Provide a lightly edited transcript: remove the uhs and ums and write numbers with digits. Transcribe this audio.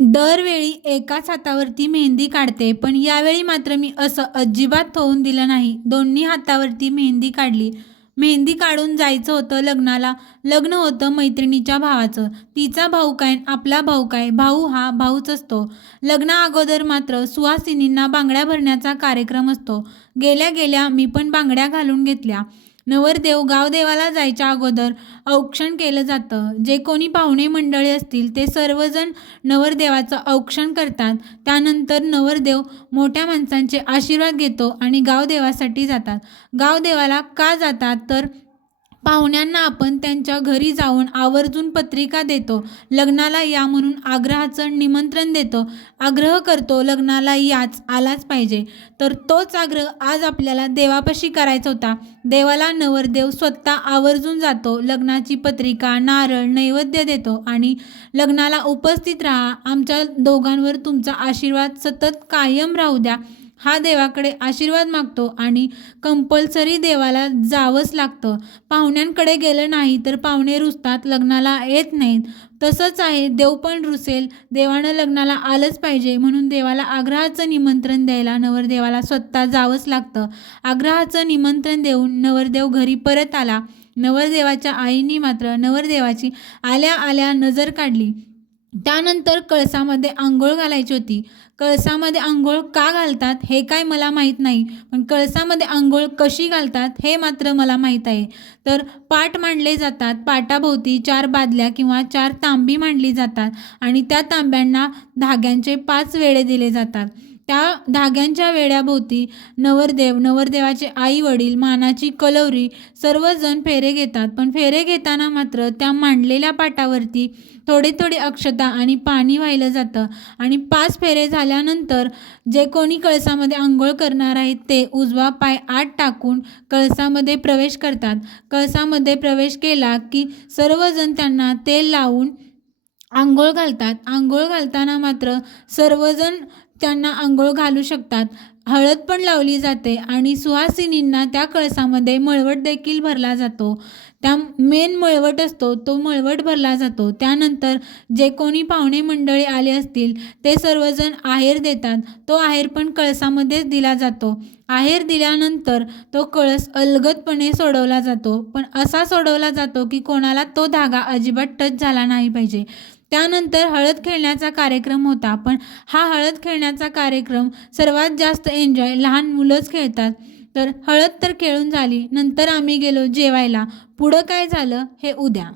दरवेळी एकाच हातावरती मेहंदी काढते, पण यावेळी मात्र मी असं अजिबात होऊन दिलं नाही. दोन्ही हातावरती मेहंदी काढली. मेहंदी काढून जायचं होतं लग्नाला. लग्न होतं मैत्रिणीच्या भावाचं. तिचा भाऊ काय आपला भाऊ काय, भाऊ हा भाऊच असतो. लग्ना अगोदर मात्र सुहासिनींना बांगड्या भरण्याचा कार्यक्रम असतो. गेल्या गेल्या मी पण बांगड्या घालून घेतल्या. नवरदेव गावदेवाला जायच्या अगोदर औक्षण केलं जातं. जे कोणी पाहुणे मंडळी असतील ते सर्वजण नवरदेवाचं औक्षण करतात. त्यानंतर नवरदेव मोठ्या माणसांचे आशीर्वाद घेतो आणि गावदेवासाठी जातात. गावदेवाला का जातात तर पाहुण्यांना आपण त्यांच्या घरी जाऊन आवर्जून पत्रिका देतो, लग्नाला या म्हणून आग्रहाचं निमंत्रण देतो, आग्रह करतो लग्नाला याच, आलाच पाहिजे. तर तोच आग्रह आज आपल्याला देवापाशी करायचा होता. देवाला नवरदेव स्वतः आवर्जून जातो, लग्नाची पत्रिका, नारळ, नैवेद्य देतो आणि लग्नाला उपस्थित राहा, आमच्या दोघांवर तुमचा आशीर्वाद सतत कायम राहू द्या, हा देवाकडे आशीर्वाद मागतो आणि कंपल्सरी देवाला जावंच लागतं. पाहुण्यांकडे गेलं नाही तर पाहुणे रुसतात, लग्नाला येत नाहीत. तसंच आहे, देव पण रुसेल, देवानं लग्नाला आलंच पाहिजे म्हणून देवाला आग्रहाचं निमंत्रण द्यायला नवरदेवाला स्वतः जावंच लागतं. आग्रहाचं निमंत्रण देऊन नवरदेव घरी परत आला. नवरदेवाच्या आईने मात्र नवरदेवाची आल्या आल्या नजर काढली. त्यानंतर कळसामध्ये आंघोळ घालायची होती. कळसामध्ये आंघोळ का घालतात हे काय मला माहीत नाही, पण कळसामध्ये आंघोळ कशी घालतात हे मात्र मला माहीत आहे. तर पाट मांडले जातात. पाटाभोवती 4 बादल्या किंवा 4 तांबी मांडली जातात आणि त्या तांब्यांना धाग्यांचे 5 वेढे दिले जातात. त्या धाग्यांच्या वेढ्याभोवती नवरदेव, नवरदेवाचे आई वडील, मानाची कलवरी सर्वजण फेरे घेतात. पण फेरे घेताना मात्र त्या मांडलेल्या पाटावरती थोडी थोडी अक्षता आणि पाणी वाहिलं जातं आणि 5 फेरे झाल्यानंतर जे कोणी कळसामध्ये आंघोळ करणार आहेत ते उजवा पाय आत टाकून कळसामध्ये प्रवेश करतात. कळसामध्ये प्रवेश केला की सर्वजण त्यांना तेल लावून आंघोळ घालतात. आंघोळ घालताना मात्र सर्वजण त्यांना आंघोळ घालू शकतात. हळद पण लावली जाते आणि सुहासिनींना त्या कळसामध्ये मळवट देखील भरला जातो. त्या मेन मळवट असतो तो मळवट भरला जातो. त्यानंतर जे कोणी पाहुणे मंडळी आले असतील ते सर्वजण आहेर देतात. तो आहेर पण कळसामध्येच दिला जातो. आहेर दिल्यानंतर तो कळस अलगदपणे सोडवला जातो, पण असा सोडवला जातो की कोणाला तो धागा अजिबात टच झाला नाही पाहिजे. त्यानंतर हळद खेळण्याचा कार्यक्रम होता, पण हा हळद खेळण्याचा कार्यक्रम सर्वात जास्त एन्जॉय लहान मुलंच खेळतात. तर हळद तर खेळून झाली, नंतर आम्ही गेलो जेवायला. पुढं काय झालं हे उद्या.